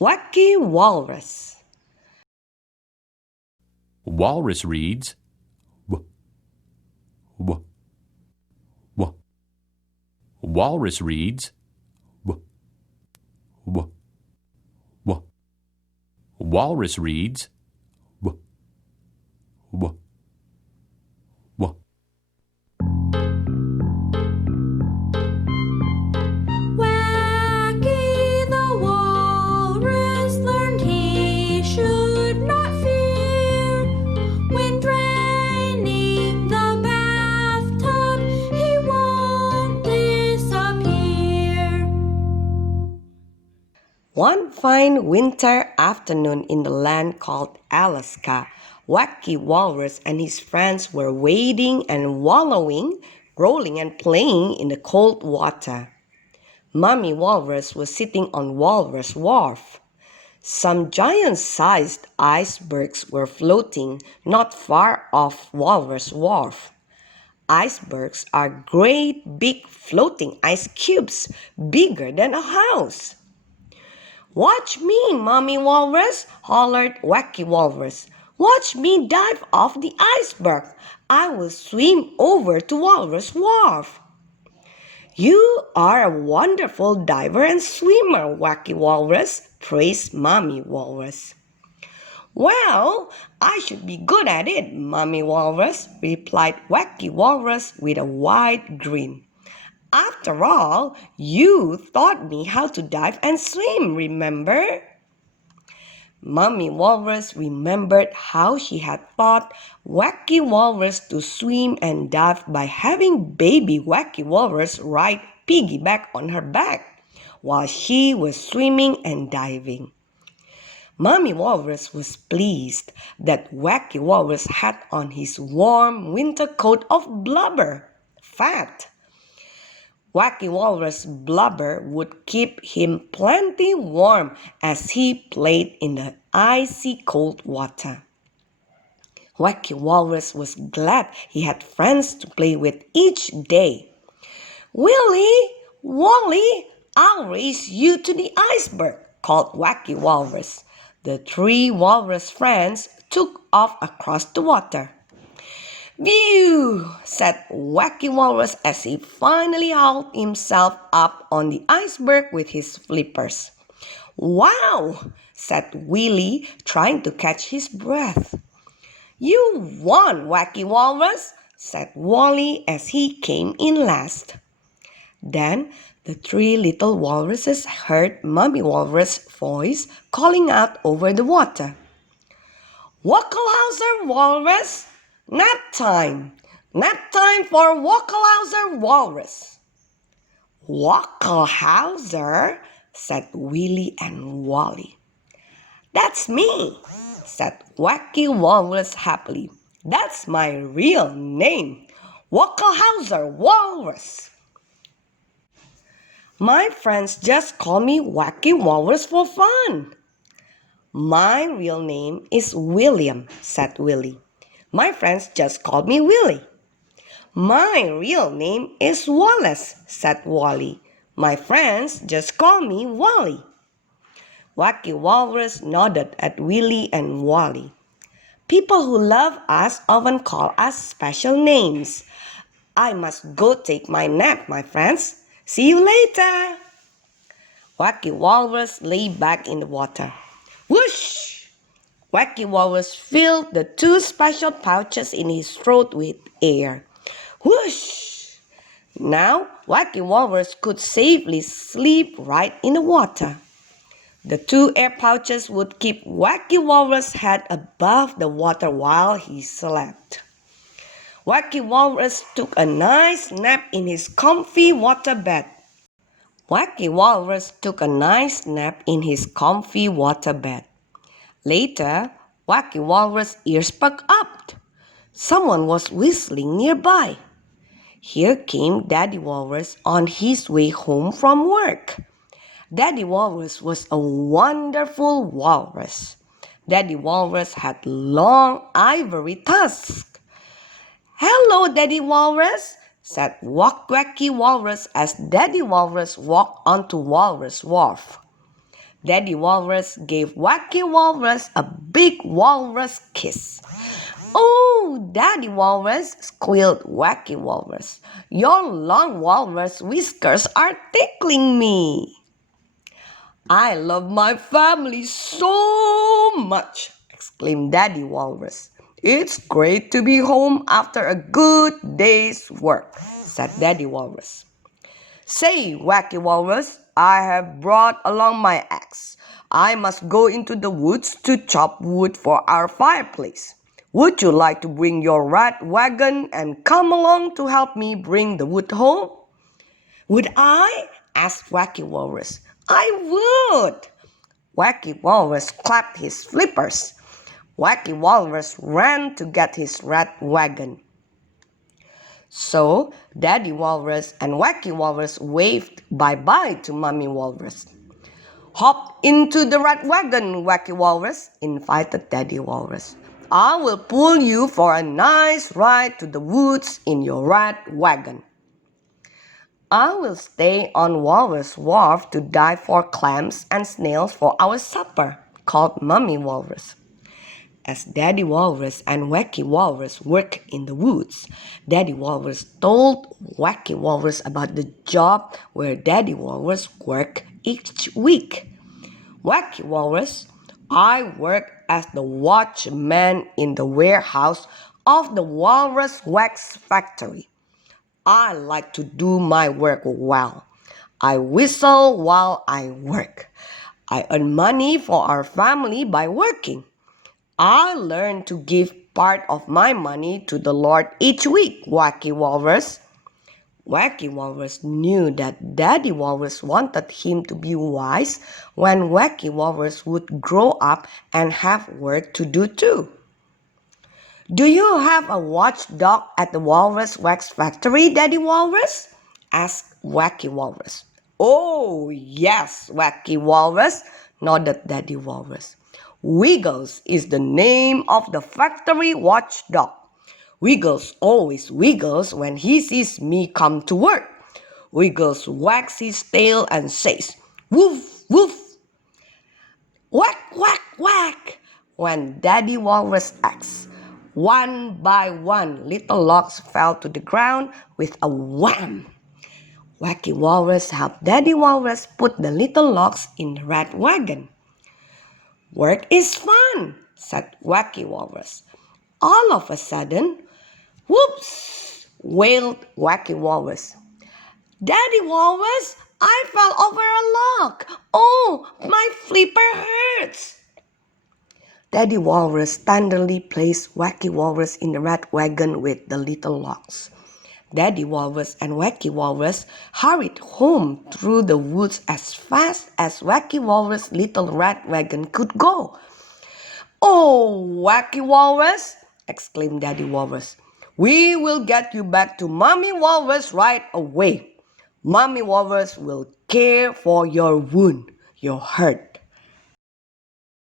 Wacky Walrus. Walrus reads w, w, w. Walrus reads w, w, w. Walrus reads w, w, w. Wacky the walrus learned he should not fear. When draining the bathtub, he won't disappear. One fine winter afternoon in the land called Alaska, Wacky Walrus and his friends were wading and wallowing, rolling and playing in the cold water. Mommy Walrus was sitting on Walrus Wharf. Some giant-sized icebergs were floating not far off Walrus Wharf. Icebergs are great big floating ice cubes, bigger than a house. "Watch me, Mommy Walrus!" hollered Wacky Walrus. "Watch me dive off the iceberg. I will swim over to Walrus Wharf." "You are a wonderful diver and swimmer, Wacky Walrus," praised Mommy Walrus. "Well, I should be good at it, Mommy Walrus," replied Wacky Walrus with a wide grin. "After all, you taught me how to dive and swim, remember?" Mommy Walrus remembered how she had taught Wacky Walrus to swim and dive by having baby Wacky Walrus ride piggyback on her back while she was swimming and diving. Mommy Walrus was pleased that Wacky Walrus had on his warm winter coat of blubber, fat. Wacky Walrus' blubber would keep him plenty warm as he played in the icy cold water. Wacky Walrus was glad he had friends to play with each day. "Willie, Wally, I'll race you to the iceberg," called Wacky Walrus. The three walrus friends took off across the water. "Phew!" said Wacky Walrus as he finally hauled himself up on the iceberg with his flippers. "Wow!" said Willie, trying to catch his breath. "You won, Wacky Walrus," said Wally as he came in last. Then the three little walruses heard Mommy Walrus' voice calling out over the water. "Wacklehauser Walrus! Nap time! Nap time for Wacklehauser Walrus!" "Wacklehauser?" said Willie and Wally. "That's me," said Wacky Walrus happily. "That's my real name, Wacklehauser Walrus. My friends just call me Wacky Walrus for fun." "My real name is William," said Willie. "My friends just call me Willie." "My real name is Wallace," said Wally. "My friends just call me Wally." Wacky Walrus nodded at Willie and Wally. "People who love us often call us special names. I must go take my nap, my friends. See you later." Wacky Walrus lay back in the water. Whoosh! Wacky Walrus filled the two special pouches in his throat with air. Whoosh! Now Wacky Walrus could safely sleep right in the water. The two air pouches would keep Wacky Walrus' head above the water while he slept. Wacky Walrus took a nice nap in his comfy water bed. Wacky Walrus took a nice nap in his comfy water bed. Later, Wacky Walrus' ears perked up. Someone was whistling nearby. Here came Daddy Walrus on his way home from work. Daddy Walrus was a wonderful walrus. Daddy Walrus had long ivory tusks. "Hello, Daddy Walrus," said Wacky Walrus as Daddy Walrus walked onto Walrus Wharf. Daddy Walrus gave Wacky Walrus a big walrus kiss. "Oh, Daddy Walrus," squealed Wacky Walrus, "your long walrus whiskers are tickling me." "I love my family so much," exclaimed Daddy Walrus. "It's great to be home after a good day's work," said Daddy Walrus. "Say, Wacky Walrus, I have brought along my axe. I must go into the woods to chop wood for our fireplace. Would you like to bring your rat wagon and come along to help me bring the wood home?" "Would I?" asked Wacky Walrus. "I would!" Wacky Walrus clapped his flippers. Wacky Walrus ran to get his rat wagon. So Daddy Walrus and Wacky Walrus waved bye-bye to Mommy Walrus. "Hop into the rat wagon, Wacky Walrus," invited Daddy Walrus. "I will pull you for a nice ride to the woods in your rat wagon." "I will stay on Walrus Wharf to dive for clams and snails for our supper," called Mommy Walrus. As Daddy Walrus and Wacky Walrus worked in the woods, Daddy Walrus told Wacky Walrus about the job where Daddy Walrus worked each week. "Wacky Walrus, I work as the watchman in the warehouse of the Walrus Wax Factory. I like to do my work well. I whistle while I work. I earn money for our family by working. I learn to give part of my money to the Lord each week, Wacky Walrus." Wacky Walrus knew that Daddy Walrus wanted him to be wise when Wacky Walrus would grow up and have work to do too. "Do you have a watchdog at the Walrus Wax Factory, Daddy Walrus?" asked Wacky Walrus. "Oh, yes, Wacky Walrus," nodded Daddy Walrus. "Wiggles is the name of the factory watchdog. Wiggles always wiggles when he sees me come to work. Wiggles wags his tail and says, 'Woof, woof.' Whack, whack, whack, when Daddy Walrus acts. One by one, little logs fell to the ground with a wham. Wacky Walrus helped Daddy Walrus put the little logs in the rat wagon. "Work is fun," said Wacky Walrus. All of a sudden, "Whoops!" wailed Wacky Walrus. "Daddy Walrus, I fell over a log. Oh, my flipper hurts." Daddy Walrus tenderly placed Wacky Walrus in the rat wagon with the little logs. Daddy Walrus and Wacky Walrus hurried home through the woods as fast as Wacky Walrus' little rat wagon could go. "Oh, Wacky Walrus!" exclaimed Daddy Walrus. "We will get you back to Mommy Walrus right away. Mommy Walrus will care for your wound, your hurt.